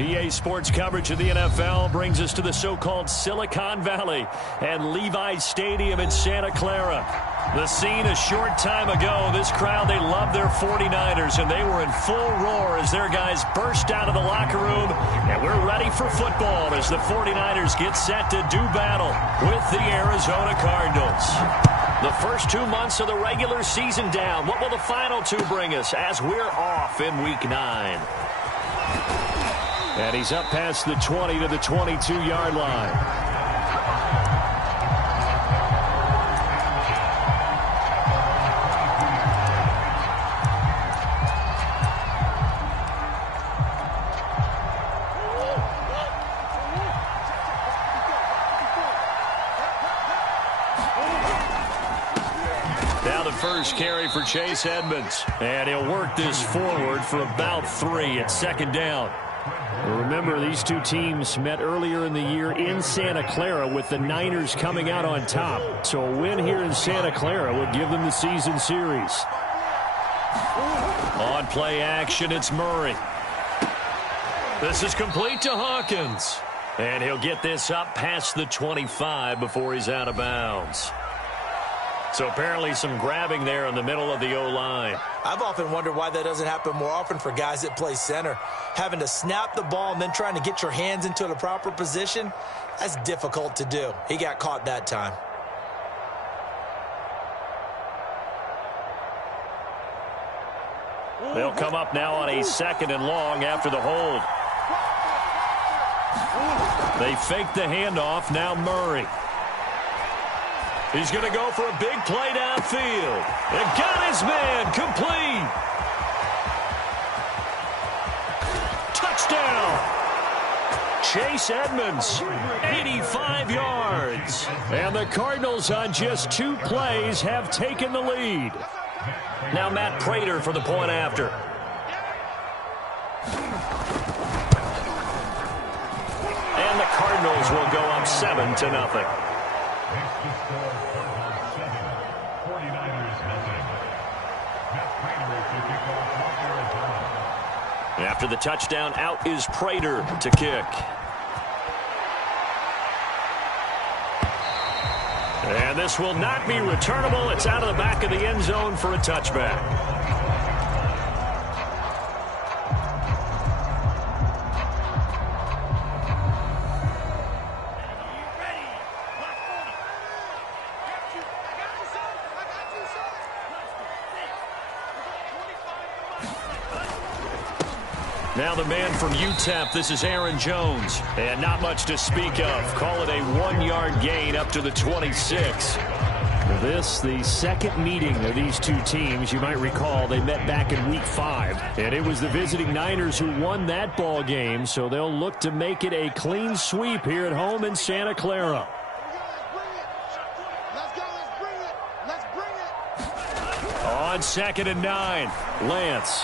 EA Sports coverage of the NFL brings us to the so-called Silicon Valley and Levi's Stadium in Santa Clara. The scene a short time ago, this crowd, they love their 49ers, and they were in full roar as their guys burst out of the locker room. And we're ready for football as the 49ers get set to do battle with the Arizona Cardinals. The first 2 months of the regular season down. What will the final two bring us as we're off in Week 9? And he's up past the 20 to the 22-yard line. Now the first carry for Chase Edmonds. And he'll work this forward for about 3 at second down. Remember, these two teams met earlier in the year in Santa Clara with the Niners coming out on top. So a win here in Santa Clara would give them the season series. On play action, it's Murray. This is complete to Hawkins. And he'll get this up past the 25 before he's out of bounds. So apparently some grabbing there in the middle of the O-line. I've often wondered why that doesn't happen more often for guys that play center. Having to snap the ball and then trying to get your hands into the proper position, that's difficult to do. He got caught that time. They'll come up now on a 2nd and long after the hold. They fake the handoff. Now Murray. He's going to go for a big play downfield. And got his man complete. Touchdown. Chase Edmonds, 85 yards. And the Cardinals on just 2 plays have taken the lead. Now Matt Prater for the point after. And the Cardinals will go up 7-0. After the touchdown, out is Prater to kick. And this will not be returnable. It's out of the back of the end zone for a touchback. Now the man from UTEP, this is Aaron Jones. And not much to speak of. Call it a 1-yard gain up to the 26. This, the second meeting of these two teams. You might recall they met back in Week 5. And it was the visiting Niners who won that ball game. So they'll look to make it a clean sweep here at home in Santa Clara. On 2nd and 9, Lance.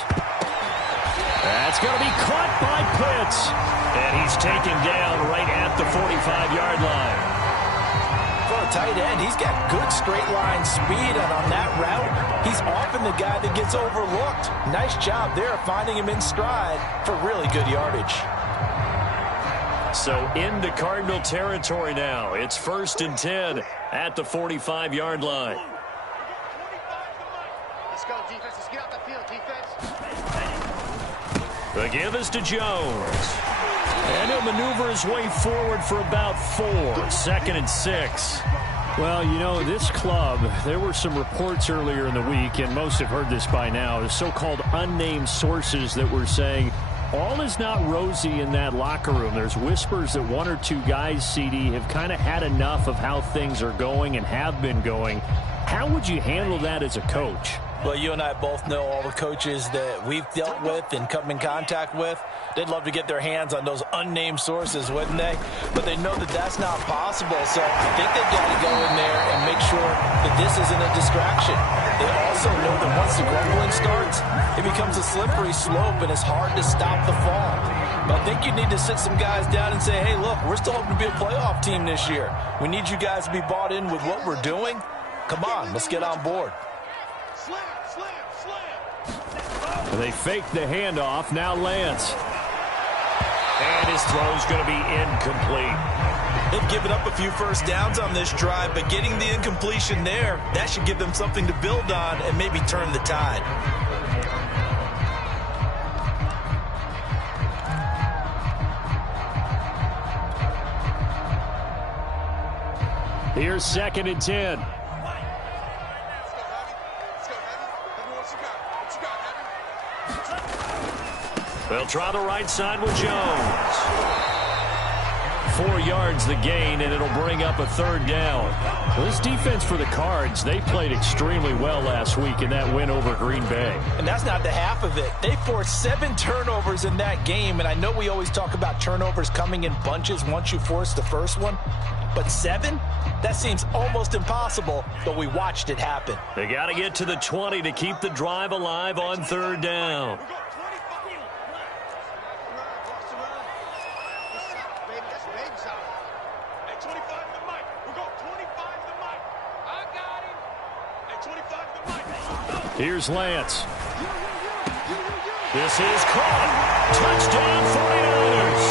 That's going to be caught by Pitts. And he's taken down right at the 45-yard line. For a tight end, he's got good straight line speed, and on that route, he's often the guy that gets overlooked. Nice job there finding him in stride for really good yardage. So into Cardinal territory now. It's 1st and 10 at the 45-yard line. Let's go, defense. Let's get out the field, defense. The give is to Jones. And he'll maneuver his way forward for about 4. 2nd and 6. Well, you know, this club, there were some reports earlier in the week, and most have heard this by now, the so-called unnamed sources that were saying all is not rosy in that locker room. There's whispers that 1 or 2 guys, CD, have kind of had enough of how things are going and have been going. How would you handle that as a coach? Well, you and I both know all the coaches that we've dealt with and come in contact with. They'd love to get their hands on those unnamed sources, wouldn't they? But they know that that's not possible, so I think they've got to go in there and make sure that this isn't a distraction. They also know that once the grumbling starts, it becomes a slippery slope and it's hard to stop the fall. But I think you need to sit some guys down and say, hey, look, we're still hoping to be a playoff team this year. We need you guys to be bought in with what we're doing. Come on, let's get on board. They fake the handoff. Now Lance. And his throw's going to be incomplete. They've given up a few first downs on this drive, but getting the incompletion there, that should give them something to build on and maybe turn the tide. Here's 2nd and 10. They'll try the right side with Jones. 4 yards the gain, and it'll bring up a 3rd down. Well, this defense for the Cards, they played extremely well last week in that win over Green Bay. And that's not the half of it. They forced 7 turnovers in that game, and I know we always talk about turnovers coming in bunches once you force the first one, but 7? That seems almost impossible, but we watched it happen. They got to get to the 20 to keep the drive alive on 3rd down. Here's Lance. This is caught. Touchdown 49ers.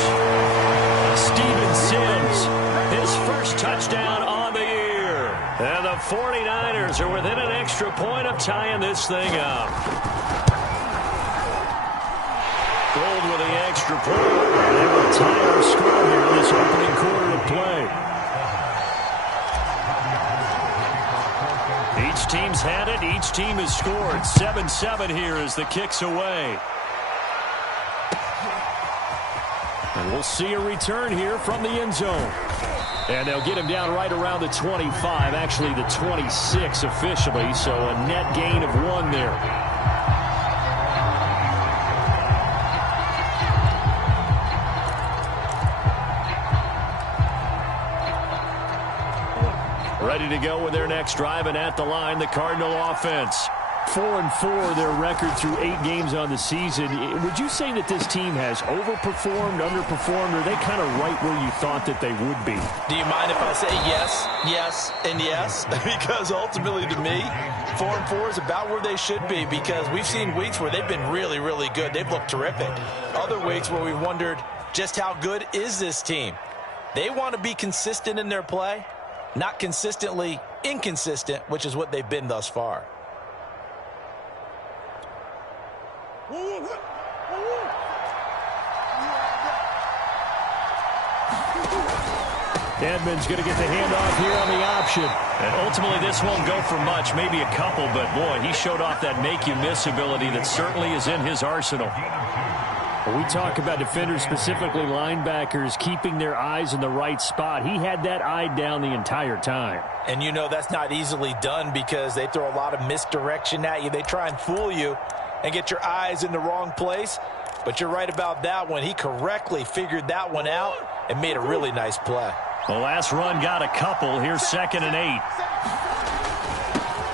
Steven Sims, his first touchdown on the year. And the 49ers are within an extra point of tying this thing up. Gold with the extra point. They will tie our score here in this opening quarter of play. Each team's had it. Each team has scored. 7-7 here as the kick's away. And we'll see a return here from the end zone. And they'll get him down right around the 25, actually the 26 officially, so a net gain of 1 there. Ready to go with their next drive, and at the line, the Cardinal offense. 4-4, their record through 8 games on the season. Would you say that this team has overperformed, underperformed, or are they kind of right where you thought that they would be? Do you mind if I say yes, yes, and yes? Because ultimately to me, 4-4 is about where they should be, because we've seen weeks where they've been really, really good. They've looked terrific. Other weeks where we've wondered just how good is this team. They want to be consistent in their play, not consistently inconsistent, which is what they've been thus far. Edmonds going to get the handoff here on the option. And ultimately this won't go for much, maybe a couple, but boy, he showed off that make-you-miss ability that certainly is in his arsenal. When we talk about defenders, specifically linebackers, keeping their eyes in the right spot, he had that eye down the entire time. And you know that's not easily done because they throw a lot of misdirection at you. They try and fool you and get your eyes in the wrong place. But you're right about that one. He correctly figured that one out and made a really nice play. The last run got a couple. Here's 2nd and 8.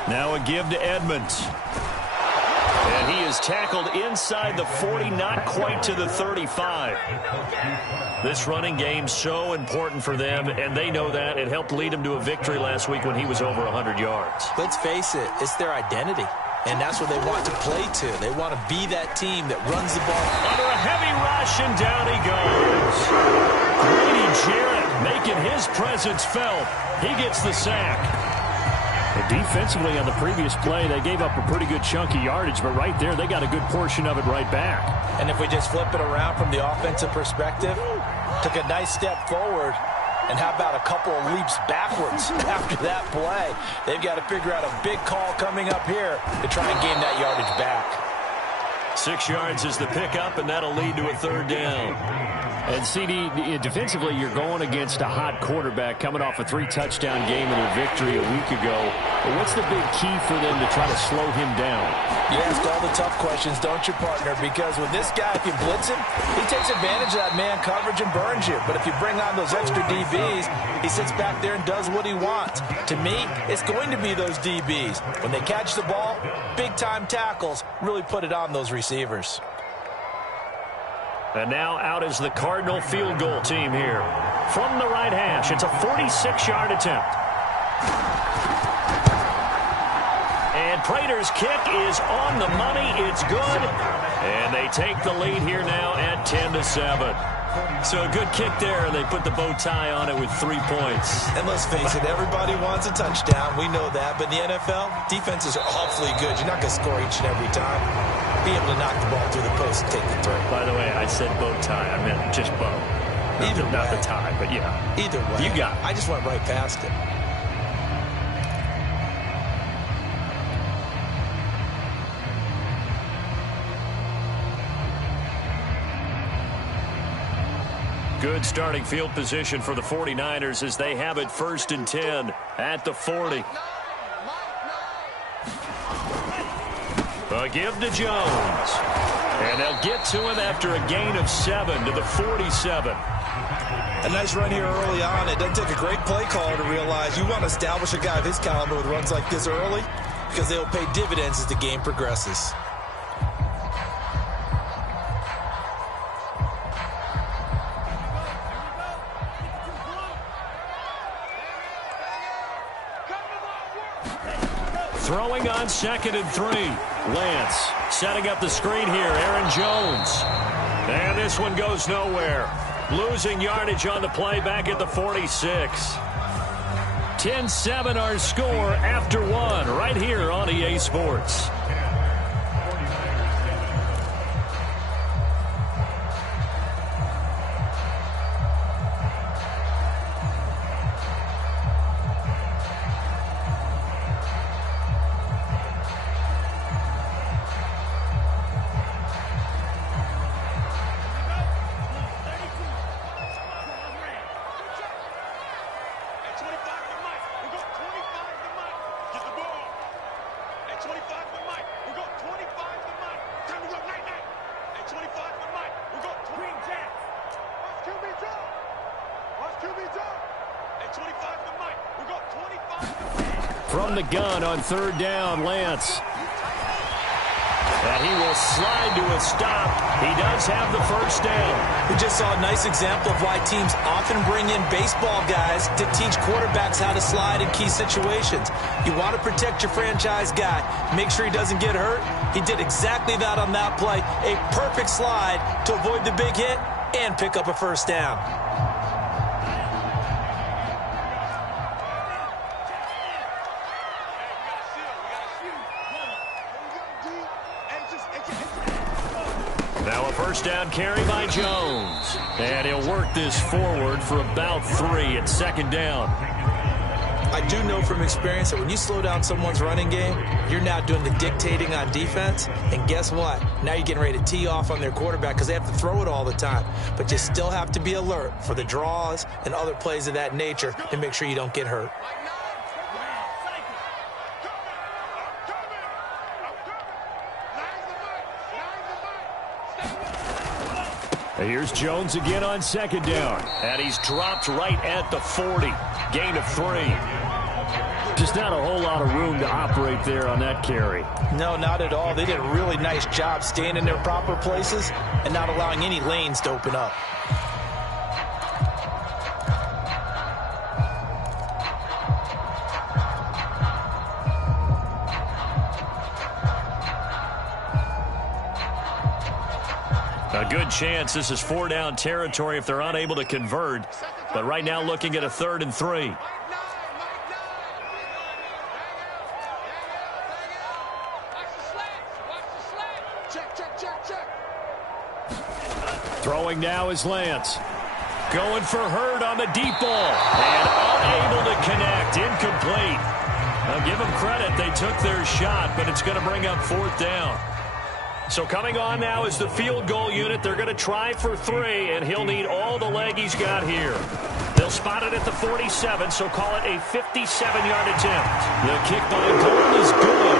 Now a give to Edmonds. And he is tackled inside the 40, not quite to the 35. This running game so important for them, and they know that. It helped lead them to a victory last week when he was over 100 yards. Let's face it, it's their identity. And that's what they want to play to. They want to be that team that runs the ball. Under a heavy rush, and down he goes. Grady Jarrett making his presence felt. He gets the sack. And defensively on the previous play, they gave up a pretty good chunk of yardage, but right there, they got a good portion of it right back. And if we just flip it around from the offensive perspective, took a nice step forward, and how about a couple of leaps backwards after that play? They've got to figure out a big call coming up here to try and gain that yardage back. 6 yards is the pickup, and that'll lead to a 3rd down. And CD, defensively, you're going against a hot quarterback coming off a 3-touchdown game and a victory a week ago. But what's the big key for them to try to slow him down? You ask all the tough questions, don't you, partner? Because with this guy, if you blitz him, he takes advantage of that man coverage and burns you. But if you bring on those extra DBs, he sits back there and does what he wants. To me, it's going to be those DBs. When they catch the ball, big-time tackles really put it on those receivers. And now out is the Cardinal field goal team here. From the right hash, it's a 46-yard attempt. And Prater's kick is on the money. It's good. And they take the lead here now at 10-7. So a good kick there, and they put the bow tie on it with 3 points. And let's face it, everybody wants a touchdown. We know that. But in the NFL, defenses are awfully good. You're not going to score each and every time. Be able to knock the ball through the post and take the throw. By the way, I said bow tie. I meant just bow. Not the tie, but yeah. Either way. You got it. I just went right past it. Good starting field position for the 49ers as they have it 1st and 10 at the 40. A give to Jones. And they'll get to him after a gain of 7 to the 47. A nice run here early on. It doesn't take a great play caller to realize you want to establish a guy of his caliber with runs like this early because they'll pay dividends as the game progresses. Throwing on 2nd and 3. Lance setting up the screen here. Aaron Jones. And this one goes nowhere. Losing yardage on the play back at the 46. 10-7 our score after 1 right here on EA Sports. From the gun on 3rd down, Lance. And he will slide to a stop. He does have the 1st down. We just saw a nice example of why teams often bring in baseball guys to teach quarterbacks how to slide in key situations. You want to protect your franchise guy. Make sure he doesn't get hurt. He did exactly that on that play. A perfect slide to avoid the big hit and pick up a 1st down. Now a 1st down carry by Jones. And he'll work this forward for about 3 at 2nd down. I do know from experience that when you slow down someone's running game, you're now doing the dictating on defense. And guess what? Now you're getting ready to tee off on their quarterback because they have to throw it all the time. But you still have to be alert for the draws and other plays of that nature to make sure you don't get hurt. Here's Jones again on 2nd down. And he's dropped right at the 40. Gain of 3. Just not a whole lot of room to operate there on that carry. No, not at all. They did a really nice job staying in their proper places and not allowing any lanes to open up. A good chance this is 4-down territory if they're unable to convert. But right now looking at a 3rd and 3. Throwing now is Lance. Going for Hurd on the deep ball. And unable to connect. Incomplete. I'll give them credit. They took their shot, but it's going to bring up 4th down. So coming on now is the field goal unit. They're going to try for 3, and he'll need all the leg he's got here. They'll spot it at the 47, so call it a 57-yard attempt. The kick by Gould is good,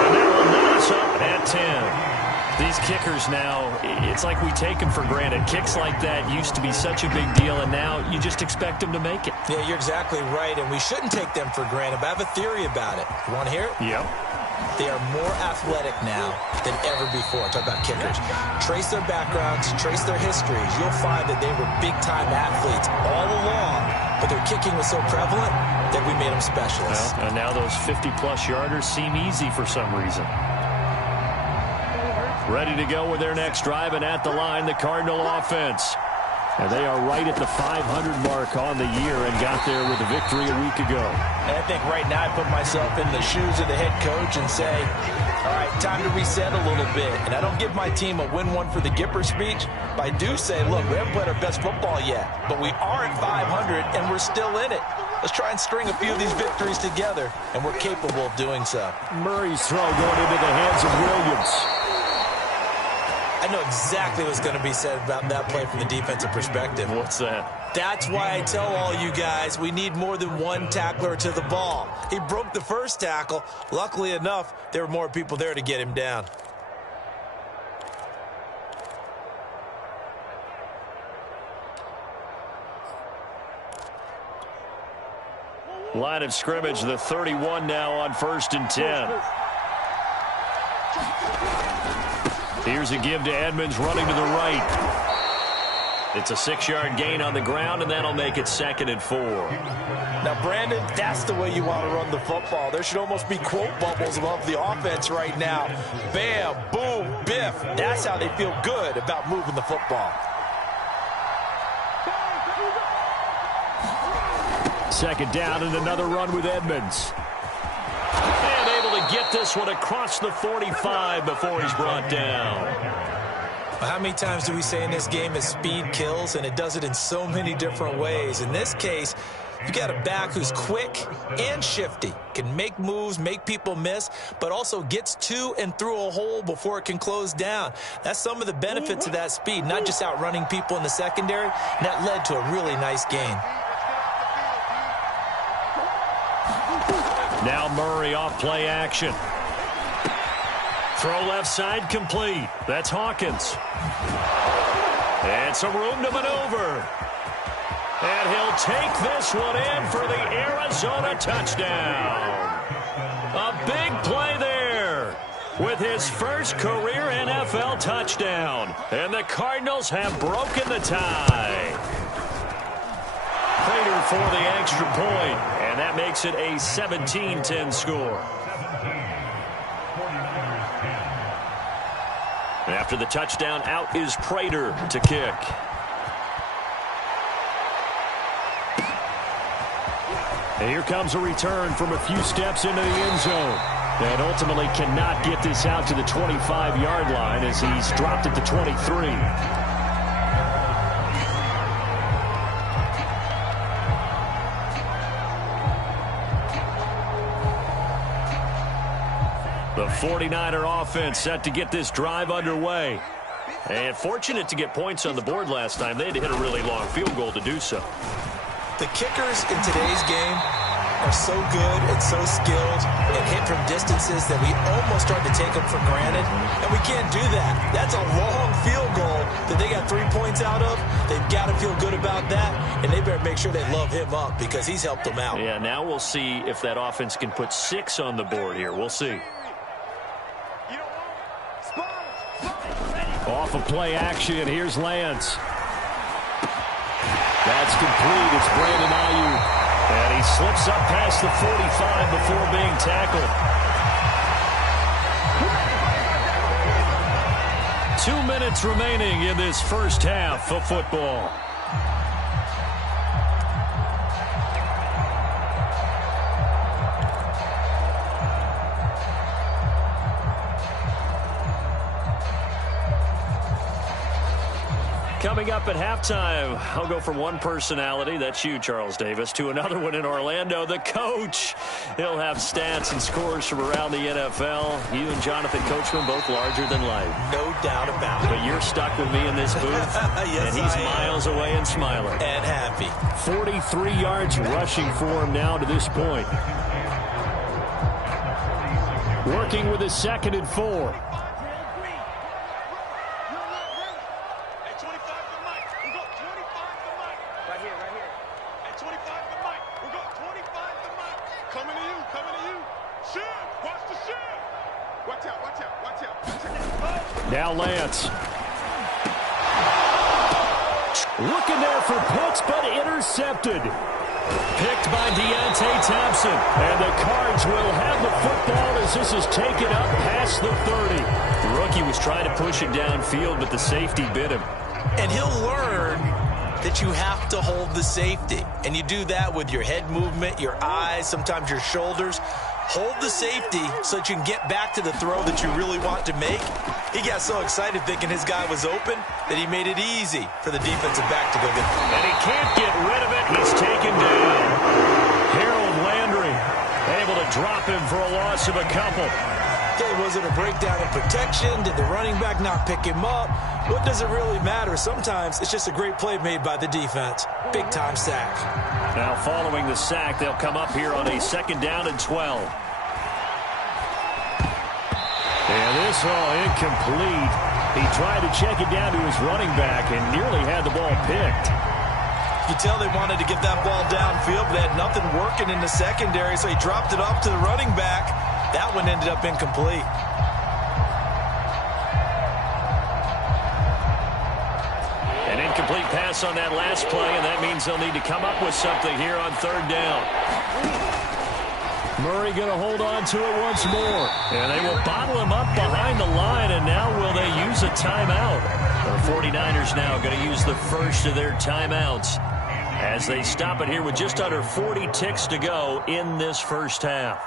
and that will knock us up at 10. These kickers now, it's like we take them for granted. Kicks like that used to be such a big deal, and now you just expect them to make it. Yeah, you're exactly right, and we shouldn't take them for granted, but I have a theory about it. You want to hear it? Yep. They are more athletic now than ever before. Talk about kickers. Trace their backgrounds, trace their histories. You'll find that they were big-time athletes all along, but their kicking was so prevalent that we made them specialists. Well, and now those 50-plus yarders seem easy for some reason. Ready to go with their next drive, and at the line, the Cardinal offense. And they are right at the 500 mark on the year and got there with a victory a week ago. And I think right now I put myself in the shoes of the head coach and say, all right, time to reset a little bit. And I don't give my team a win one for the Gipper speech, but I do say, look, we haven't played our best football yet, but we are at 500 and we're still in it. Let's try and string a few of these victories together, and we're capable of doing so. Murray's throw going into the hands of Williams. I know exactly what's going to be said about that play from the defensive perspective. What's that? That's why I tell all you guys we need more than one tackler to the ball. He broke the first tackle. Luckily enough, there were more people there to get him down. Line of scrimmage, the 31 now on 1st and 10. Here's a give to Edmonds running to the right. It's a 6-yard gain on the ground, and that'll make it 2nd and 4. Now, Brandon, that's the way you want to run the football. There should almost be quote bubbles above the offense right now. Bam, boom, biff. That's how they feel good about moving the football. 2nd down and another run with Edmonds. And able to get this one across the 45 before he's brought down. How many times do we say in this game that speed kills, and it does it in so many different ways? In this case, you got a back who's quick and shifty, can make moves, make people miss, but also gets to and through a hole before it can close down. That's some of the benefits of that speed, not just outrunning people in the secondary, and that led to a really nice gain. Now Murray off play action. Throw left side complete. That's Hawkins. And some room to maneuver. And he'll take this one in for the Arizona touchdown. A big play there with his first career NFL touchdown. And the Cardinals have broken the tie. Prater for the extra point. And that makes it a 17-10 score. After the touchdown, out is Prater to kick. And here comes a return from a few steps into the end zone. And ultimately cannot get this out to the 25-yard line as he's dropped at the 23. The 49er offense set to get this drive underway. And fortunate to get points on the board last time. They had to hit a really long field goal to do so. The kickers in today's game are so good and so skilled and hit from distances that we almost start to take them for granted. And we can't do that. That's a long field goal that they got 3 points out of. They've got to feel good about that. And they better make sure they love him up because he's helped them out. Yeah, now we'll see if that offense can put 6 on the board here. We'll see. Off of play action, here's Lance. That's complete. It's Brandon Ayuk. And he slips up past the 45 before being tackled. 2 minutes remaining in this first half of football. Coming up at halftime, I'll go from one personality, that's you, Charles Davis, to another one in Orlando, the coach. He'll have stats and scores from around the NFL. You and Jonathan Coachman, both larger than life. No doubt about it. But you're stuck with me in this booth, yes, and he's miles away and smiling. And happy. 43 yards rushing for him now to this point. Working with a 2nd and 4. Now Lance. Looking there for Pitts, but intercepted. Picked by Deontay Thompson. And the Cards will have the football as this is taken up past the 30. The rookie was trying to push it downfield, but the safety bit him. And he'll learn that you have to hold the safety. And you do that with your head movement, your eyes, sometimes your shoulders. Hold the safety so that you can get back to the throw that you really want to make. He got so excited thinking his guy was open that he made it easy for the defensive back to go get it. And he can't get rid of it. He's taken down. Harold Landry able to drop him for a loss of a couple. Okay, was it a breakdown in protection? Did the running back not pick him up? What does it really matter? Sometimes it's just a great play made by the defense. Big-time sack. Now following the sack, they'll come up here on a 2nd down and 12. And this all incomplete. He tried to check it down to his running back and nearly had the ball picked. You can tell they wanted to get that ball downfield, but they had nothing working in the secondary, so he dropped it off to the running back. That one ended up incomplete. An incomplete pass on that last play, and that means they'll need to come up with something here on 3rd down. Murray going to hold on to it once more. And they will bottle him up behind the line, and now will they use a timeout? The 49ers now going to use the first of their timeouts as they stop it here with just under 40 ticks to go in this first half.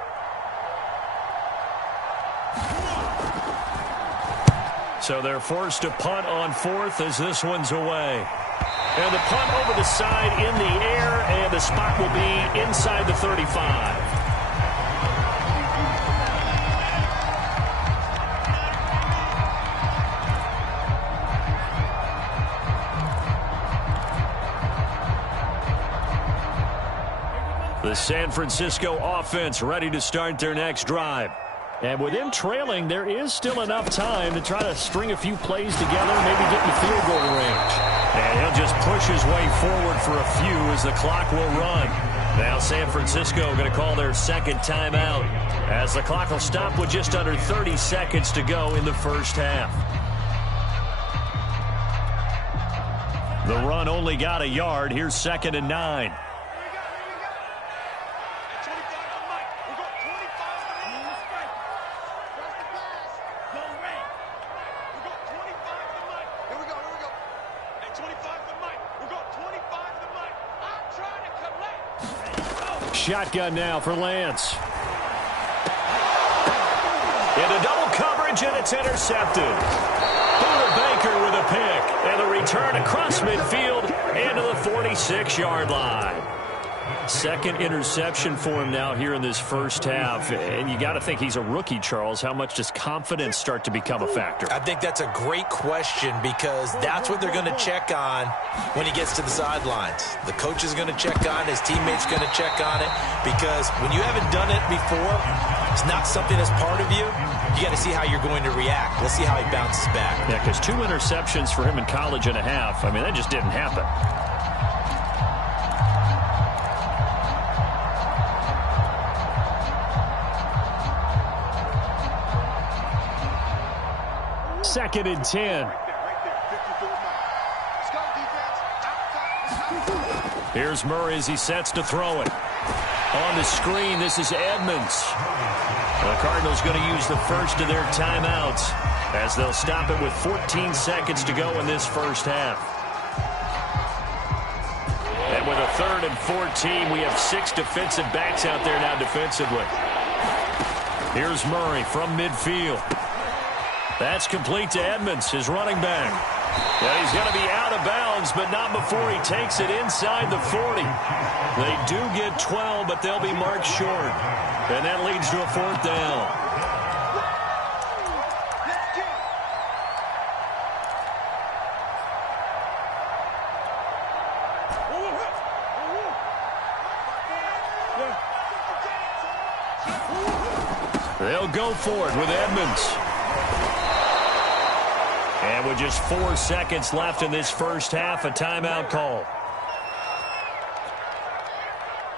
So they're forced to punt on 4th as this one's away. And the punt over the side in the air, and the spot will be inside the 35. The San Francisco offense ready to start their next drive. And with him trailing, there is still enough time to try to string a few plays together, maybe get in field goal range. And he'll just push his way forward for a few as the clock will run. Now San Francisco going to call their 2nd timeout as the clock will stop with just under 30 seconds to go in the first half. The run only got a yard. Here's 2nd and 9. Shotgun now for Lance. Into double coverage, and it's intercepted. Buda Baker with a pick, and the return across midfield into the 46-yard line. 2nd interception for him now here in this first half. And you got to think he's a rookie, Charles. How much does confidence start to become a factor? I think that's a great question because that's what they're going to check on when he gets to the sidelines. The coach is going to check on it. His teammates going to check on it because when you haven't done it before, it's not something that's part of you. You got to see how you're going to react. Let's see how he bounces back. Yeah, because 2 interceptions for him in college and a half. I mean, that just didn't happen. Second and 10. Here's Murray as he sets to throw it. On the screen, this is Edmonds. The Cardinals going to use the first of their timeouts as they'll stop it with 14 seconds to go in this first half. And with a 3rd and 14, we have 6 defensive backs out there now defensively. Here's Murray from midfield. That's complete to Edmonds, his running back. And he's going to be out of bounds, but not before he takes it inside the 40. They do get 12, but they'll be marked short. And that leads to a 4th down. They'll go for it with Edmonds. And with just 4 seconds left in this first half, a timeout call.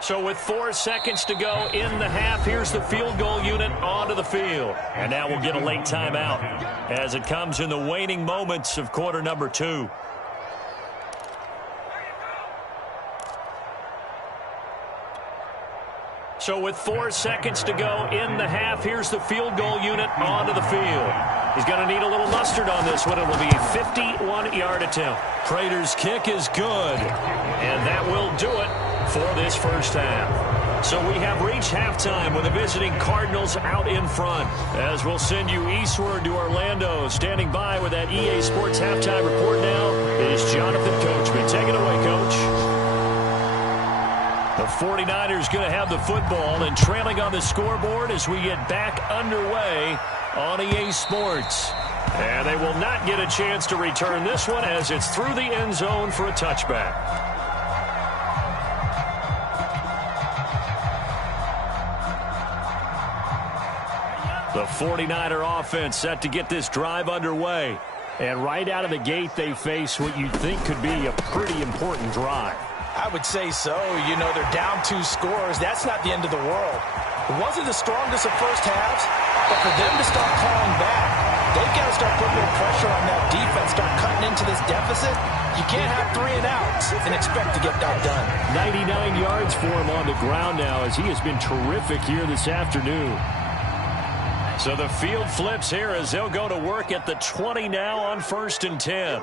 So with 4 seconds to go in the half, here's the field goal unit onto the field. And now we'll get a late timeout as it comes in the waning moments of quarter number 2. So with 4 seconds to go in the half, here's the field goal unit onto the field. He's going to need a little mustard on this one. It will be a 51-yard attempt. Prater's kick is good. And that will do it for this first half. So we have reached halftime with the visiting Cardinals out in front. As we'll send you eastward to Orlando. Standing by with that EA Sports halftime report now is Jonathan Coachman. Take it away, Coach. The 49ers going to have the football and trailing on the scoreboard as we get back underway on EA Sports. And they will not get a chance to return this one as it's through the end zone for a touchback. The 49er offense set to get this drive underway. And right out of the gate, they face what you'd think could be a pretty important drive. I would say so. You know, they're down 2 scores. That's not the end of the world. It wasn't the strongest of first halves, but for them to start clawing back, they've got to start putting more pressure on that defense, start cutting into this deficit. You can't have 3 and outs and expect to get that done. 99 yards for him on the ground now as he has been terrific here this afternoon. So the field flips here as they'll go to work at the 20 now on 1st and 10.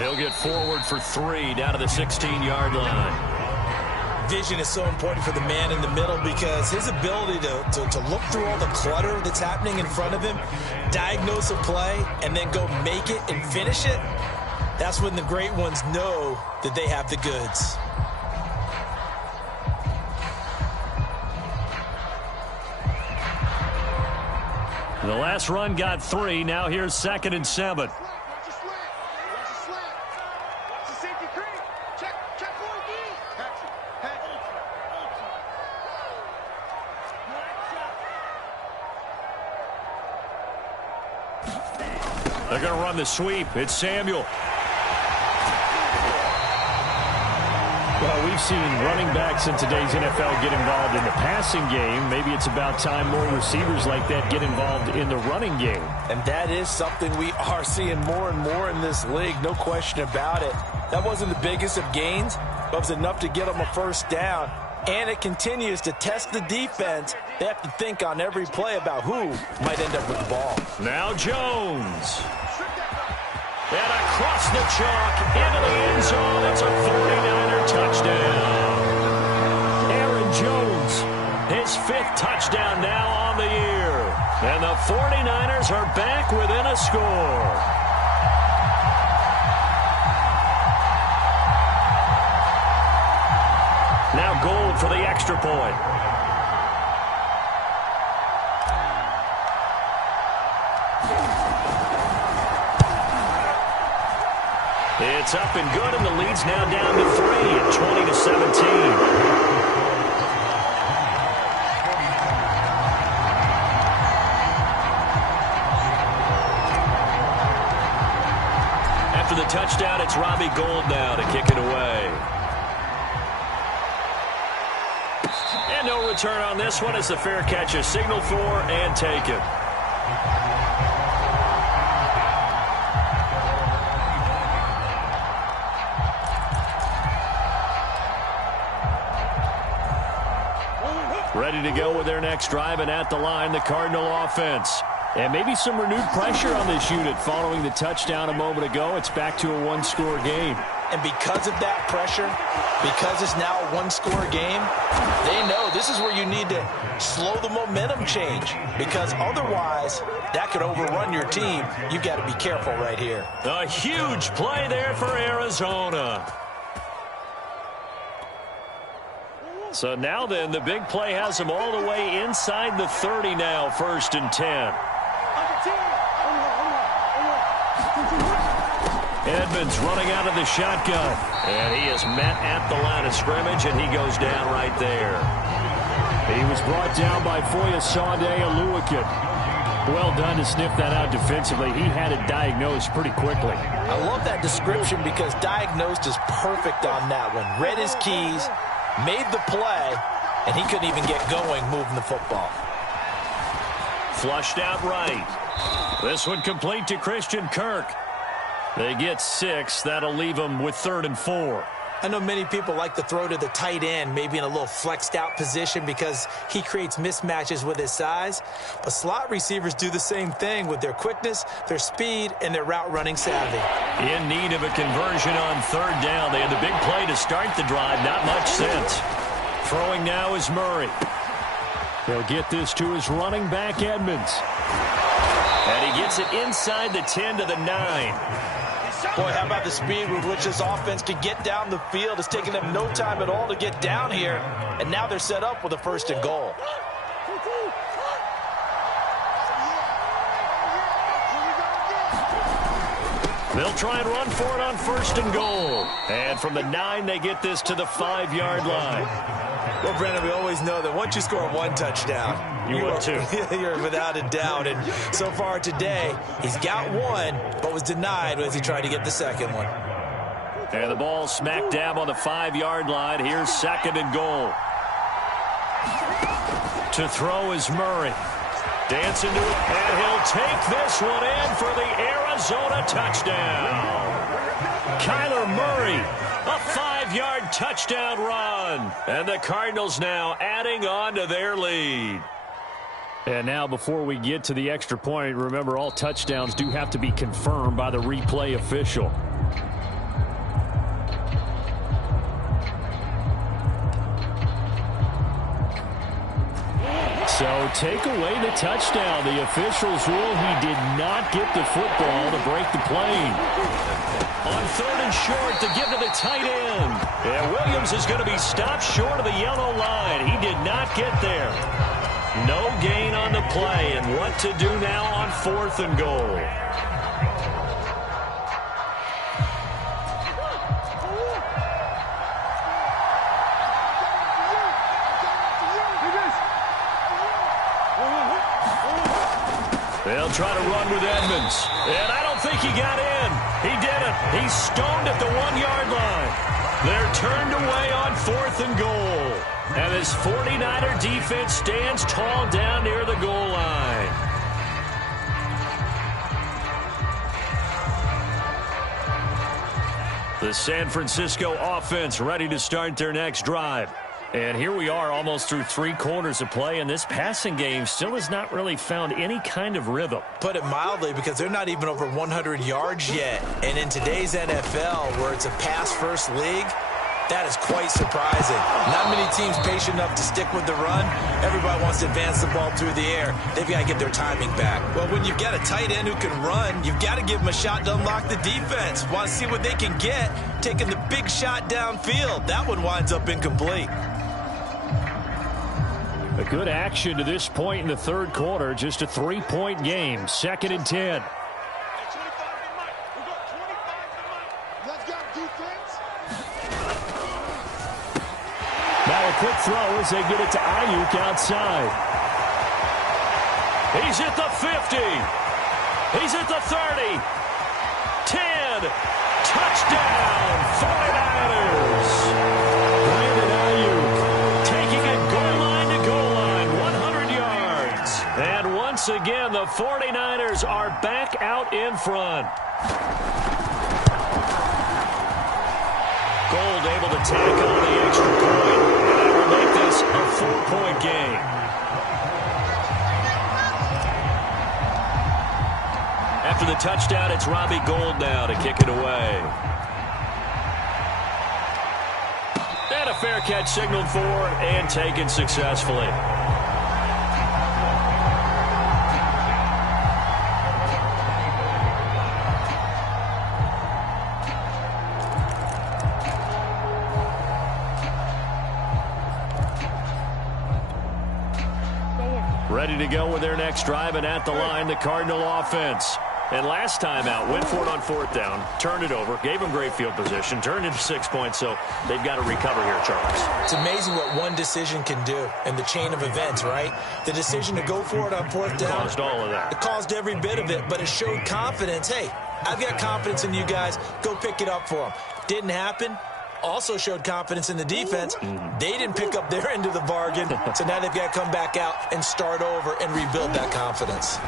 He'll get forward for 3 down to the 16-yard line. Vision is so important for the man in the middle because his ability to look through all the clutter that's happening in front of him, diagnose a play, and then go make it and finish it, that's when the great ones know that they have the goods. The last run got 3. Now here's 2nd and 7. They're going to run the sweep. It's Samuel. Well, we've seen running backs in today's NFL get involved in the passing game. Maybe it's about time more receivers like that get involved in the running game. And that is something we are seeing more and more in this league, no question about it. That wasn't the biggest of gains, but it was enough to get them a first down. And it continues to test the defense. They have to think on every play about who might end up with the ball. Now Jones. And across the chalk into the end zone. It's a 49er touchdown. Aaron Jones, his 5th touchdown now on the year. And the 49ers are back within a score. Now Gold for the extra point. It's up and good, and the lead's now down to 3 at 20-17. After the touchdown, it's Robbie Gould now to kick it away. And no return on this one as the fair catch is signaled for and taken. Ready to go with their next drive, and at the line, the Cardinal offense. And maybe some renewed pressure on this unit following the touchdown a moment ago. It's back to a 1-score game. And because of that pressure, because it's now a 1-score game, they know this is where you need to slow the momentum change. Because otherwise, that could overrun your team. You've got to be careful right here. A huge play there for Arizona. So now then, the big play has them all the way inside the 30 now, 1st and 10. Edmonds running out of the shotgun. And he is met at the line of scrimmage, and he goes down right there. He was brought down by Foyesade Oluwakin. Well done to sniff that out defensively. He had it diagnosed pretty quickly. I love that description because diagnosed is perfect on that one. Read his keys, made the play, and he couldn't even get going moving the football. Flushed out right. This one complete to Christian Kirk. They get 6. That'll leave them with 3rd and 4. I know many people like to throw to the tight end, maybe in a little flexed out position because he creates mismatches with his size. But slot receivers do the same thing with their quickness, their speed, and their route running savvy. In need of a conversion on third down. They had the big play to start the drive. Not much sense. Throwing now is Murray. He'll get this to his running back, Edmonds. And he gets it inside the 10 to the 9. Boy, how about the speed with which this offense can get down the field? It's taken them no time at all to get down here. And now they're set up with a 1st and goal. They'll try and run for it on 1st and goal. And from the 9, they get this to the 5-yard line. Well, Brandon, we always know that once you score one touchdown, you would too. You're without a doubt. And so far today, he's got one, but was denied as he tried to get the second one. And the ball smack dab on the 5-yard line. Here's 2nd and goal. To throw is Murray. Dancing to it, and he'll take this one in for the Arizona touchdown. Kyler Murray, a 5-yard touchdown run. And the Cardinals now adding on to their lead. And now before we get to the extra point, remember all touchdowns do have to be confirmed by the replay official. So take away the touchdown. The officials rule he did not get the football to break the play. On 3rd and short to give to the tight end. And Williams is going to be stopped short of the yellow line. He did not get there. No gain on the play. And what to do now on 4th and goal. They'll try to run with Edmonds. And I don't think he got in. He didn't. He's stoned at the 1-yard line. They're turned away on 4th and goal. And this 49er defense stands tall down near the goal line. The San Francisco offense ready to start their next drive. And here we are almost through 3 quarters of play, and this passing game still has not really found any kind of rhythm. Put it mildly, because they're not even over 100 yards yet. And in today's NFL, where it's a pass-first league, that is quite surprising. Not many teams patient enough to stick with the run. Everybody wants to advance the ball through the air. They've got to get their timing back. Well, when you've got a tight end who can run, you've got to give them a shot to unlock the defense. Want to see what they can get, taking the big shot downfield. That one winds up incomplete. A good action to this point in the 3rd quarter. Just a 3-point game. 2nd and 10. Now a quick throw as they get it to Ayuk outside. He's at the 50. He's at the 30. 10. Touchdown, 49ers. Brandon Ayuk taking it goal line to goal line, 100 yards. And once again, the 49ers are back out in front. Gold able to tack on the extra point. And that will make this a 4-point game. After the touchdown, it's Robbie Gould now to kick it away. And a fair catch signaled for and taken successfully. Ready to go with their next drive, and at the line, the Cardinal offense. And last time out, went for it on 4th down, turned it over, gave them great field position, turned into 6 points, so they've got to recover here, Charles. It's amazing what one decision can do in the chain of events, right? The decision to go for it on 4th down. Caused all of that. It caused every bit of it, but it showed confidence. Hey, I've got confidence in you guys. Go pick it up for them. Didn't happen. Also showed confidence in the defense. They didn't pick up their end of the bargain, so now they've got to come back out and start over and rebuild that confidence.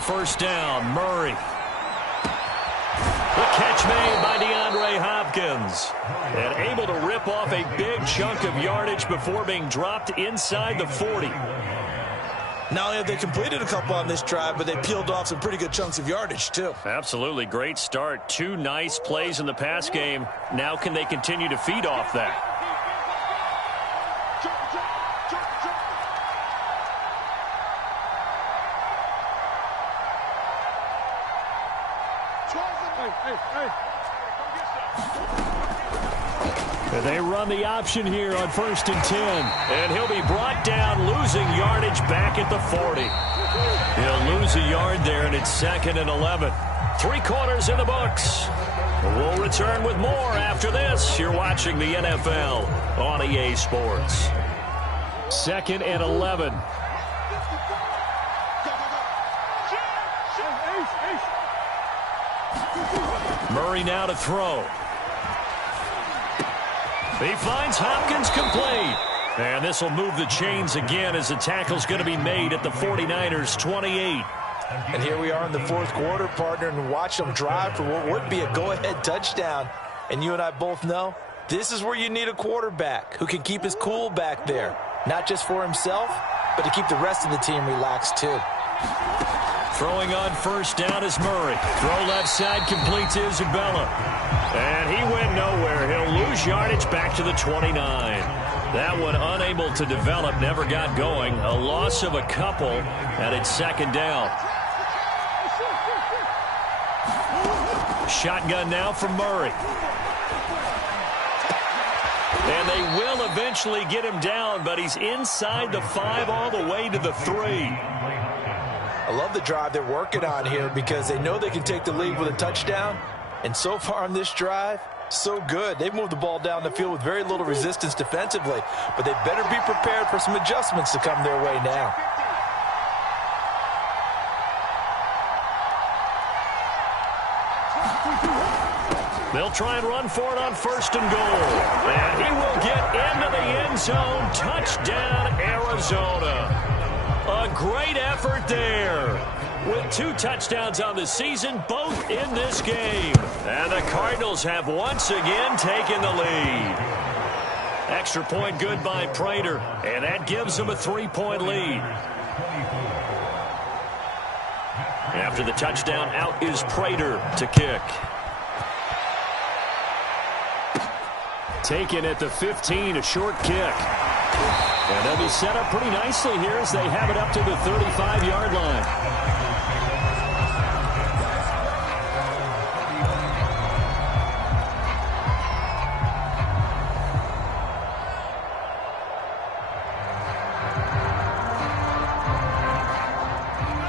1st down, Murray. The catch made by DeAndre Hopkins. And able to rip off a big chunk of yardage before being dropped inside the 40. Not only have they completed a couple on this drive, but they peeled off some pretty good chunks of yardage, too. Absolutely. Great start. 2 nice plays in the pass game. Now can they continue to feed off that? They run the option here on 1st and 10. And he'll be brought down, losing yardage back at the 40. He'll lose a yard there, and it's 2nd and 11. 3 quarters in the books. We'll return with more after this. You're watching the NFL on EA Sports. 2nd and 11. Murray now to throw. He finds Hopkins complete. And this will move the chains again as the tackle's going to be made at the 49ers 28. And here we are in the 4th quarter, partner, and watch them drive for what would be a go-ahead touchdown. And you and I both know this is where you need a quarterback who can keep his cool back there. Not just for himself, but to keep the rest of the team relaxed too. Throwing on 1st down is Murray. Throw left side, complete to Isabella. And he went nowhere. He'll lose yardage back to the 29. That one unable to develop, never got going. A loss of a couple, and it's 2nd down. Shotgun now from Murray. And they will eventually get him down, but he's inside the 5 all the way to the 3. I love the drive they're working on here because they know they can take the lead with a touchdown. And so far on this drive, so good. They've moved the ball down the field with very little resistance defensively, but they better be prepared for some adjustments to come their way now. They'll try and run for it on 1st and goal. And he will get into the end zone. Touchdown, Arizona. A great effort there. With 2 touchdowns on the season, both in this game. And the Cardinals have once again taken the lead. Extra point good by Prater, and that gives them a 3-point lead. After the touchdown, out is Prater to kick. Taken at the 15, a short kick. And they'll be set up pretty nicely here as they have it up to the 35-yard line.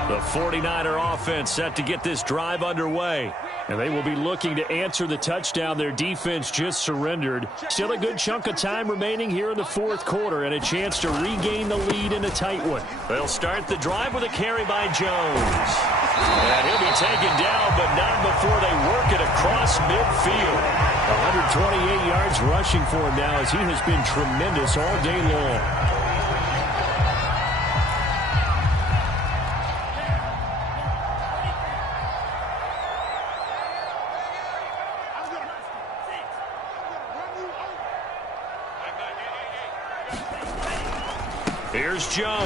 The 49er offense set to get this drive underway. And they will be looking to answer the touchdown their defense just surrendered. Still a good chunk of time remaining here in the 4th quarter and a chance to regain the lead in a tight one. They'll start the drive with a carry by Jones. And he'll be taken down, but not before they work it across midfield. 128 yards rushing for him now as he has been tremendous all day long. Here's Jones.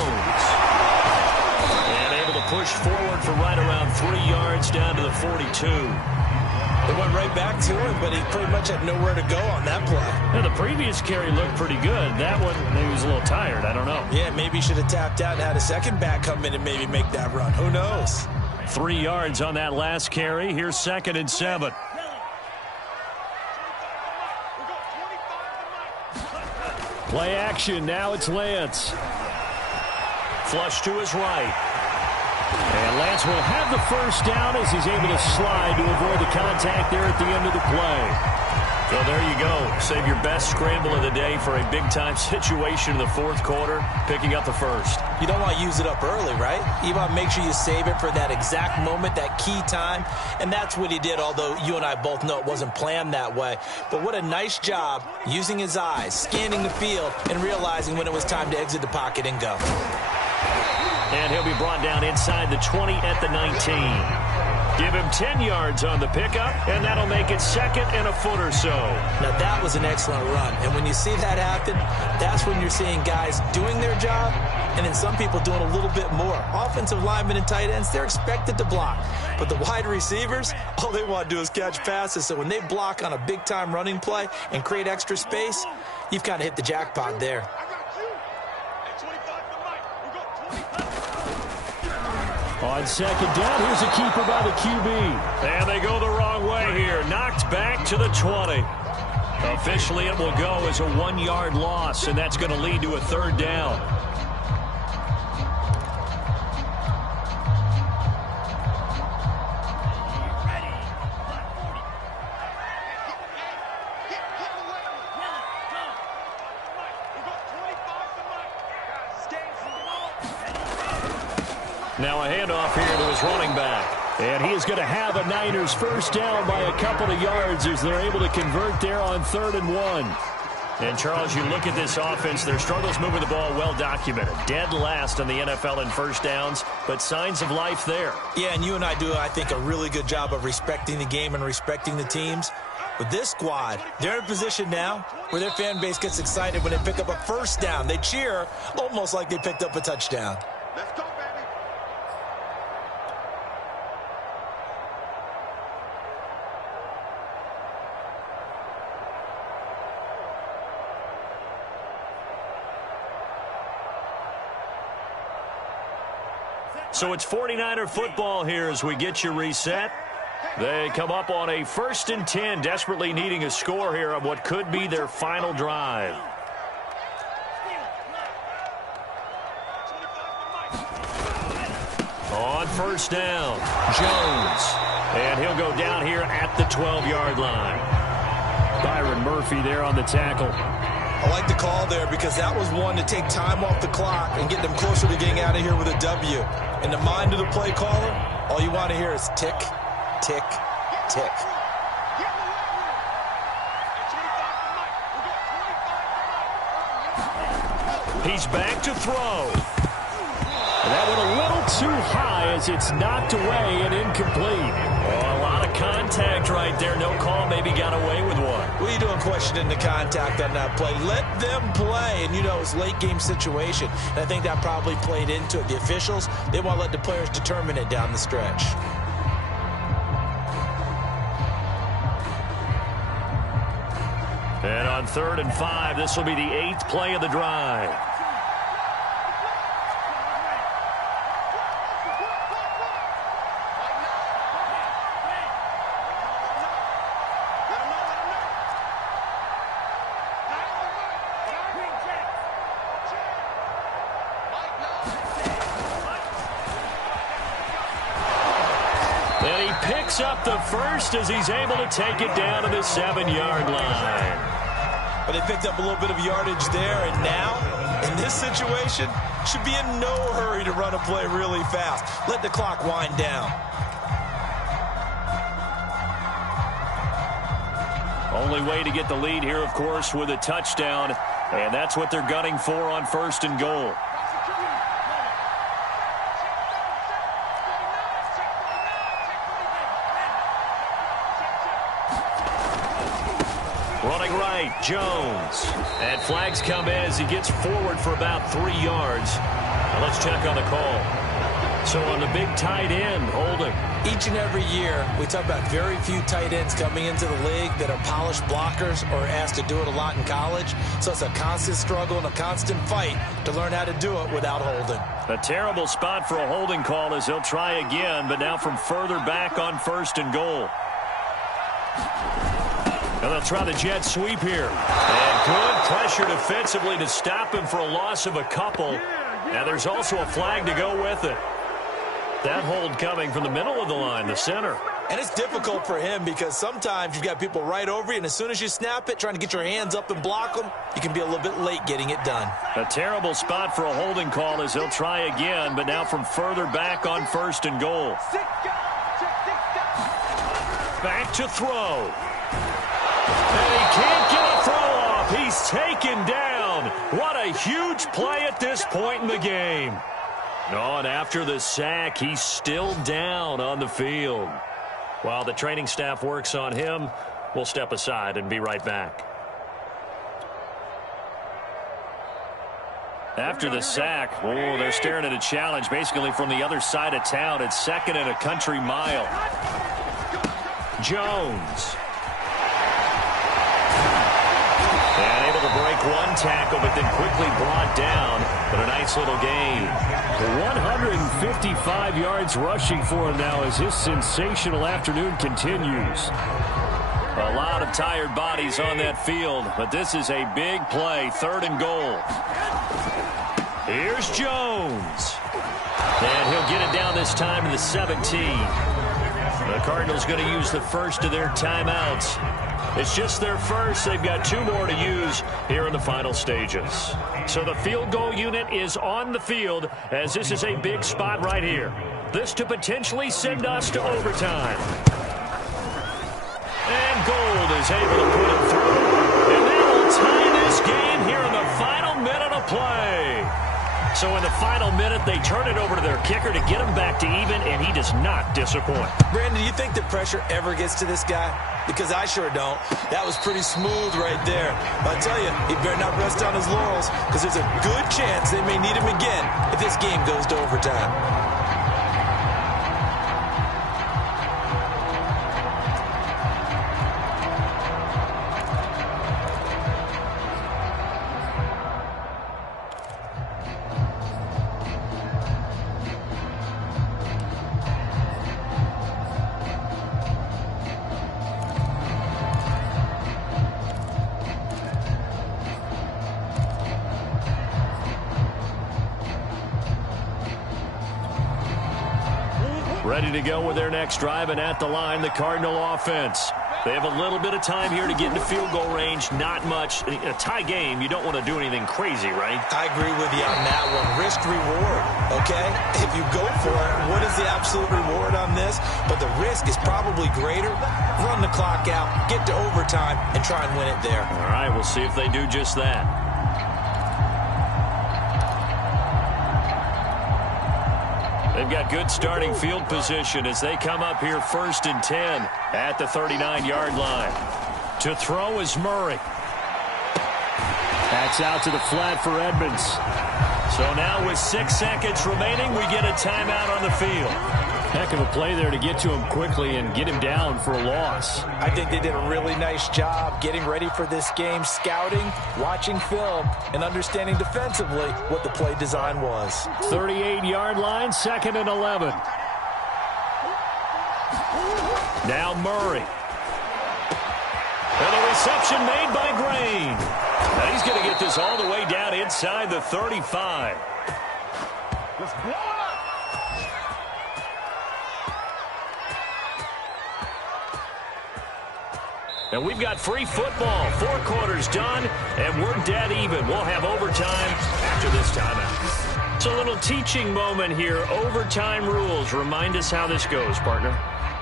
And able to push forward for right around 3 yards down to the 42. They went right back to him, but he pretty much had nowhere to go on that play. Now, the previous carry looked pretty good. That one, he was a little tired. I don't know. Yeah, maybe he should have tapped out and had a second back come in and maybe make that run. Who knows? 3 yards on that last carry. Here's 2nd and 7. Play action. Now it's Lance. Flush to his right. And Lance will have the 1st down as he's able to slide to avoid the contact there at the end of the play. So there you go. Save your best scramble of the day for a big-time situation in the 4th quarter, picking up the 1st. You don't want to use it up early, right? You want to make sure you save it for that exact moment, that key time. And that's what he did, although you and I both know it wasn't planned that way. But what a nice job using his eyes, scanning the field, and realizing when it was time to exit the pocket and go. And he'll be brought down inside the 20 at the 19. Give him 10 yards on the pickup, and that'll make it second and a foot or so. Now, that was an excellent run. And when you see that happen, that's when you're seeing guys doing their job and then some people doing a little bit more. Offensive linemen and tight ends, they're expected to block. But the wide receivers, all they want to do is catch passes. So when they block on a big-time running play and create extra space, you've kind of hit the jackpot there. On second down, here's a keeper by the QB. And they go the wrong way here. Knocked back to the 20. Officially, it will go as a 1-yard loss, and that's going to lead to a third down. Now a handoff here to his running back. And he is going to have a Niners first down by a couple of yards as they're able to convert there on 3rd and 1. And, Charles, you look at this offense, their struggles moving the ball well documented. Dead last in the NFL in first downs, but signs of life there. Yeah, and you and I do, I think, a really good job of respecting the game and respecting the teams. But this squad, they're in a position now where their fan base gets excited when they pick up a first down. They cheer almost like they picked up a touchdown. Let's go, baby. So it's 49er football here as we get you reset. They come up on a 1st and 10, desperately needing a score here on what could be their final drive. On first down, Jones. And he'll go down here at the 12-yard line. Byron Murphy there on the tackle. I like the call there because that was one to take time off the clock and get them closer to getting out of here with a W. In the mind of the play caller, all you want to hear is tick, tick, tick. He's back to throw. And that went a little too high as it's knocked away and incomplete. Oh, a lot of contact right there. No call, maybe got away with one. What are you doing questioning the contact on that play? Let them play. And, you know, it's a late-game situation. And I think that probably played into it. The officials, they want to let the players determine it down the stretch. And on 3rd and 5, this will be the 8th play of the drive. Picks up the first as he's able to take it down to the 7-yard line. But they picked up a little bit of yardage there, and now, in this situation, should be in no hurry to run a play really fast. Let the clock wind down. Only way to get the lead here, of course, with a touchdown, and that's what they're gunning for on 1st and goal. Running right, Jones. And flags come in as he gets forward for about 3 yards. Now let's check on the call. So on the big tight end, holding. Each and every year, we talk about very few tight ends coming into the league that are polished blockers or asked to do it a lot in college. So it's a constant struggle and a constant fight to learn how to do it without holding. A terrible spot for a holding call as he'll try again, but now from further back on 1st and goal. And they'll try the jet sweep here. And good pressure defensively to stop him for a loss of a couple. And there's also a flag to go with it. That hold coming from the middle of the line, the center. And it's difficult for him because sometimes you've got people right over you, and as soon as you snap it, trying to get your hands up and block them, you can be a little bit late getting it done. A terrible spot for a holding call as he'll try again, but now from further back on 1st and goal. Back to throw. And he can't get a throw off. He's taken down. What a huge play at this point in the game. Oh, and after the sack, he's still down on the field. While the training staff works on him, we'll step aside and be right back. After the sack, oh, they're staring at a challenge basically from the other side of town. It's 2nd and a country mile. Jones. And able to break one tackle, but then quickly brought down. But a nice little gain. 155 yards rushing for him now as his sensational afternoon continues. A lot of tired bodies on that field, but this is a big play, 3rd and goal. Here's Jones. And he'll get it down this time to the 17. The Cardinals going to use the first of their timeouts. It's just their first. They've got 2 more to use here in the final stages. So the field goal unit is on the field as this is a big spot right here. This to potentially send us to overtime. And Gold is able to put it through. And that will tie this game here in the final minute of play. So in the final minute, they turn it over to their kicker to get him back to even, and he does not disappoint. Brandon, do you think the pressure ever gets to this guy? Because I sure don't. That was pretty smooth right there. But I tell you, he better not rest on his laurels, because there's a good chance they may need him again if this game goes to overtime. Ready to go with their next drive, and at the line, the Cardinal offense. They have a little bit of time here to get into field goal range. Not much. A tie game, you don't want to do anything crazy, right? I agree with you on that one. Risk reward, okay? If you go for it, what is the absolute reward on this? But the risk is probably greater. Run the clock out, get to overtime, and try and win it there. All right, we'll see if they do just that. They've got good starting field position as they come up here 1st and 10 at the 39-yard line. To throw is Murray. That's out to the flat for Edmonds. So now with 6 seconds remaining, we get a timeout on the field. Heck of a play there to get to him quickly and get him down for a loss. I think they did a really nice job getting ready for this game, scouting, watching film, and understanding defensively what the play design was. 38-yard line, 2nd and 11. Now Murray. And a reception made by Grain. Now he's going to get this all the way down inside the 35. Let's blow it up. And we've got free football. 4 quarters done, and we're dead even. We'll have overtime after this timeout. It's a little teaching moment here. Overtime rules. Remind us how this goes, partner.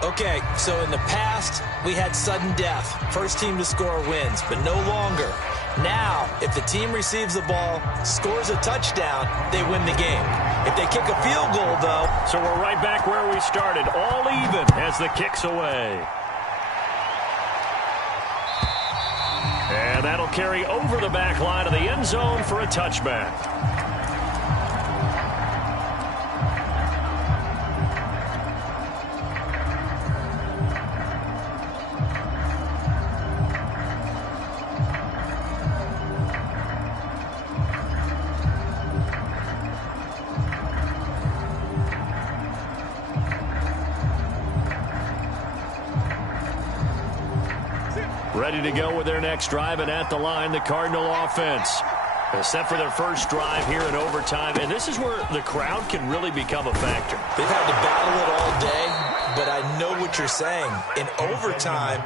Okay, so in the past, we had sudden death. First team to score wins, but no longer. Now, if the team receives the ball, scores a touchdown, they win the game. If they kick a field goal, though... So we're right back where we started, all even as the kick's away. And that'll carry over the back line of the end zone for a touchback. Ready to go with their next drive, and at the line, the Cardinal offense. They're set for their first drive here in overtime, and this is where the crowd can really become a factor. They've had to battle it all day, but I know what you're saying. In overtime,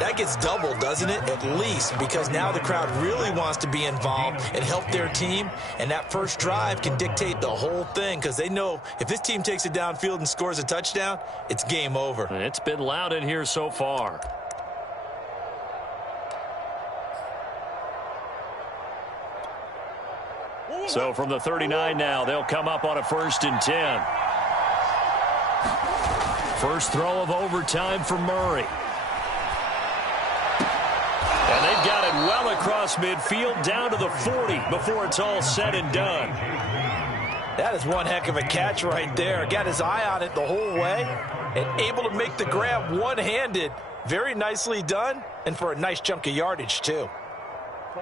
that gets doubled, doesn't it? At least, because now the crowd really wants to be involved and help their team, and that first drive can dictate the whole thing because they know if this team takes it downfield and scores a touchdown, it's game over. And it's been loud in here so far. So from the 39 now, they'll come up on a 1st and 10. First throw of overtime for Murray. And they've got it well across midfield down to the 40 before it's all said and done. That is one heck of a catch right there. Got his eye on it the whole way and able to make the grab one-handed. Very nicely done, and for a nice chunk of yardage, too.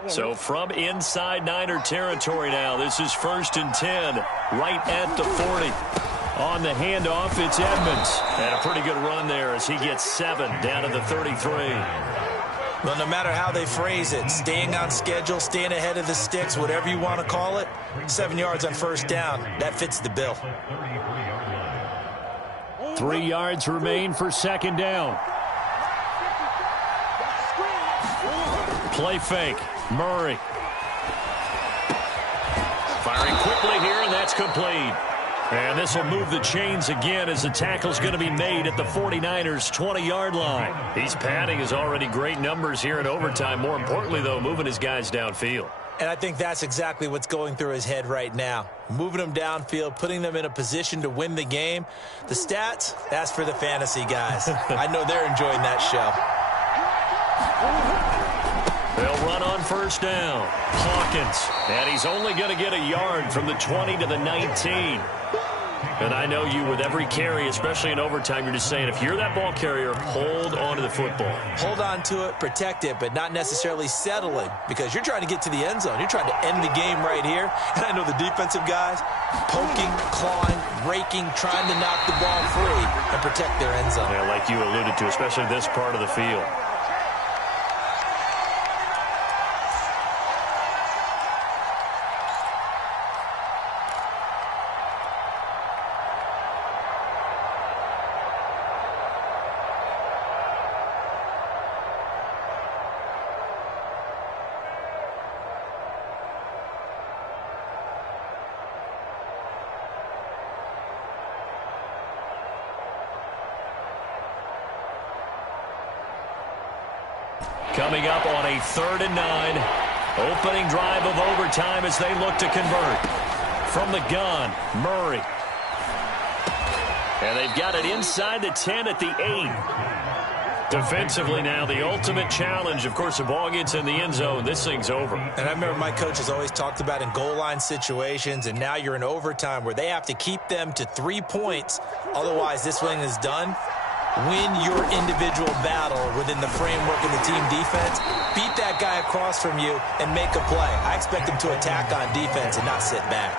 So from inside Niner territory now, this is 1st and 10, right at the 40. On the handoff, it's Edmonds. And a pretty good run there as he gets 7 down to the 33. Well, no matter how they phrase it, staying on schedule, staying ahead of the sticks, whatever you want to call it, 7 yards on 1st down, that fits the bill. 3 yards remain for 2nd down. Play fake. Murray. Firing quickly here, and that's complete. And this will move the chains again as the tackle's going to be made at the 49ers' 20-yard line. He's padding his already great numbers here in overtime. More importantly, though, moving his guys downfield. And I think that's exactly what's going through his head right now. Moving them downfield, putting them in a position to win the game. The stats, that's for the fantasy guys. I know they're enjoying that show. They'll run on 1st down. Hawkins. And he's only going to get a yard from the 20 to the 19. And I know you, with every carry, especially in overtime, you're just saying, if you're that ball carrier, hold on to the football. Hold on to it, protect it, but not necessarily settling, because you're trying to get to the end zone. You're trying to end the game right here. And I know the defensive guys, poking, clawing, raking, trying to knock the ball free and protect their end zone. Yeah, like you alluded to, especially this part of the field. Coming up on a 3rd and 9. Opening drive of overtime as they look to convert. From the gun, Murray. And they've got it inside the 10 at the 8. Defensively now, the ultimate challenge. Of course, the ball gets in the end zone. This thing's over. And I remember my coaches always talked about in goal line situations, and now you're in overtime where they have to keep them to 3 points. Otherwise, this thing is done. Win your individual battle within the framework of the team defense. Beat that guy across from you and make a play. I expect them to attack on defense and not sit back.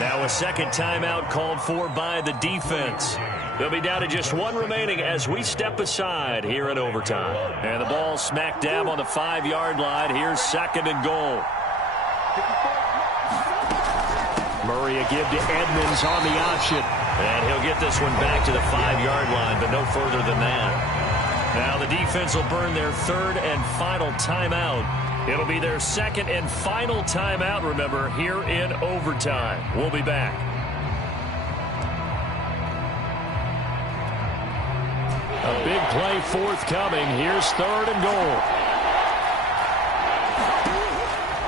Now a second timeout called for by the defense. They'll be down to just 1 remaining as we step aside here in overtime. And the ball smack dab on the 5-yard line. Here's 2nd and goal. Murray a give to Edmonds on the option. And he'll get this one back to the 5-yard line, but no further than that. Now the defense will burn their 3rd and final timeout. It'll be their 2nd and final timeout, remember, here in overtime. We'll be back. A big play forthcoming. Here's 3rd and goal.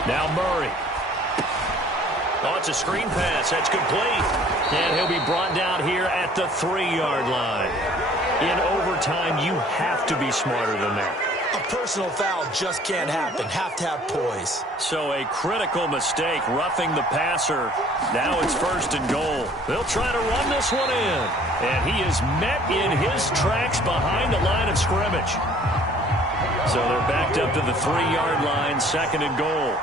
Now Murray. Oh, it's a screen pass. That's complete. And he'll be brought down here at the 3-yard line. In overtime, you have to be smarter than that. A personal foul just can't happen. Have to have poise. So a critical mistake, roughing the passer. Now it's 1st and goal. They'll try to run this one in. And he is met in his tracks behind the line of scrimmage. So they're backed up to the 3-yard line, 2nd and goal.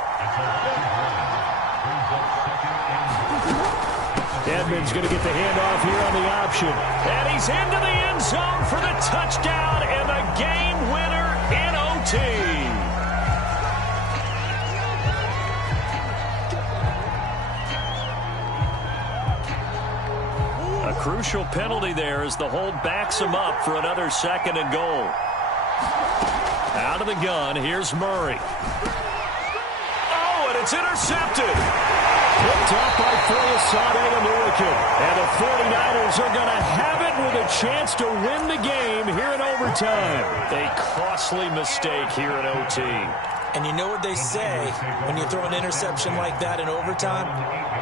Edmonds going to get the handoff here on the option. And he's into the end zone for the touchdown and the game winner in OT. A crucial penalty there as the hold backs him up for another 2nd and goal. Out of the gun, here's Murray. Oh, and it's intercepted. Picked up by Asanebel76's. And the 49ers are going to have it with a chance to win the game here in overtime. A costly mistake here in OT. And you know what they say, when you throw an interception like that in overtime,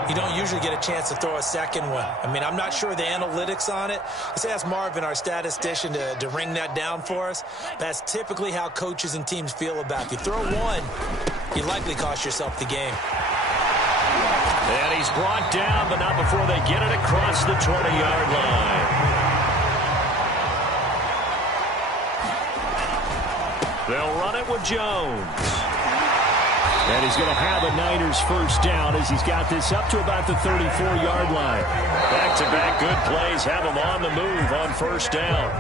you don't usually get a chance to throw a second one. I mean, I'm not sure the analytics on it. Let's ask Marvin, our statistician, to ring that down for us. That's typically how coaches and teams feel about it. If you throw one, you likely cost yourself the game. And he's brought down, but not before they get it across the 20-yard line. They'll run it with Jones. And he's going to have a Niners first down as he's got this up to about the 34-yard line. Back-to-back good plays have him on the move on first down.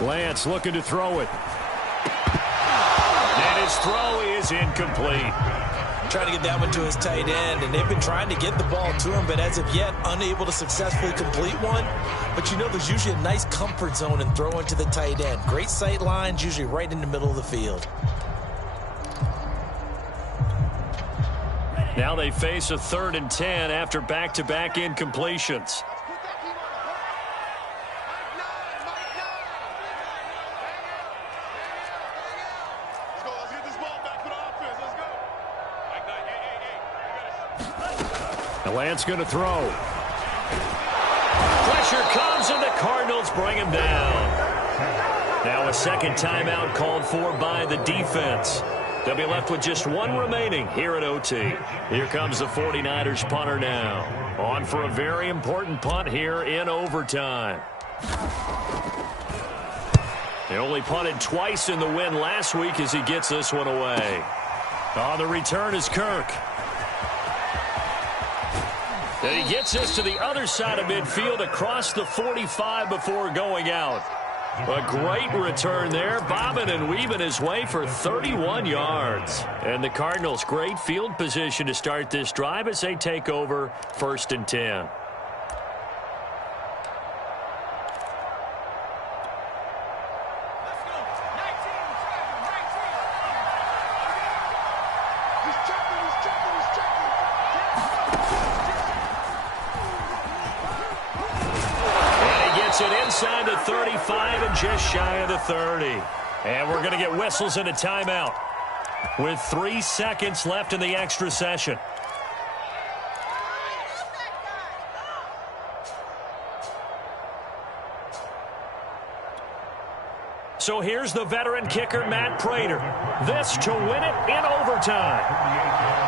Lance looking to throw it. And his throw is incomplete. Trying to get that one to his tight end, and they've been trying to get the ball to him, but as of yet, unable to successfully complete one. But you know there's usually a nice comfort zone in throwing to the tight end. Great sight lines, usually right in the middle of the field. Now they face a 3rd and 10 after back-to-back incompletions. Lance going to throw. Pressure comes, and the Cardinals bring him down. Now a second timeout called for by the defense. They'll be left with just one remaining here at OT. Here comes the 49ers punter now. On for a very important punt here in overtime. They only punted twice in the win last week as he gets this one away. On the return is Kirk. And he gets this to the other side of midfield across the 45 before going out. A great return there, bobbing and weaving his way for 31 yards. And the Cardinals, great field position to start this drive as they take over 1st and 10. Inside the 35 and just shy of the 30. And we're going to get whistles and a timeout with 3 seconds left in the extra session. So here's the veteran kicker, Matt Prater. This to win it in overtime.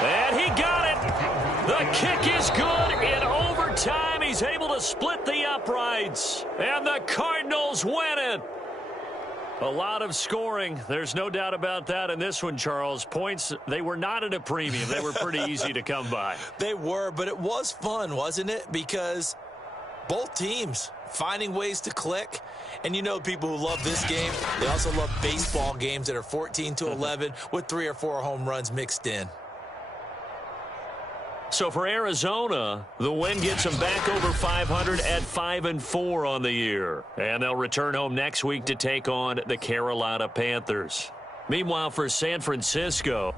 And he got it. The kick is good in overtime. He's able to split the uprights. And the Cardinals win it. A lot of scoring. There's no doubt about that in this one, Charles. Points, they were not at a premium. They were pretty easy to come by. They were, but it was fun, wasn't it? Because both teams finding ways to click. And you know people who love this game, they also love baseball games that are 14-11 with 3 or 4 home runs mixed in. So for Arizona, the win gets them back over 500 at 5-4 on the year. And they'll return home next week to take on the Carolina Panthers. Meanwhile, for San Francisco,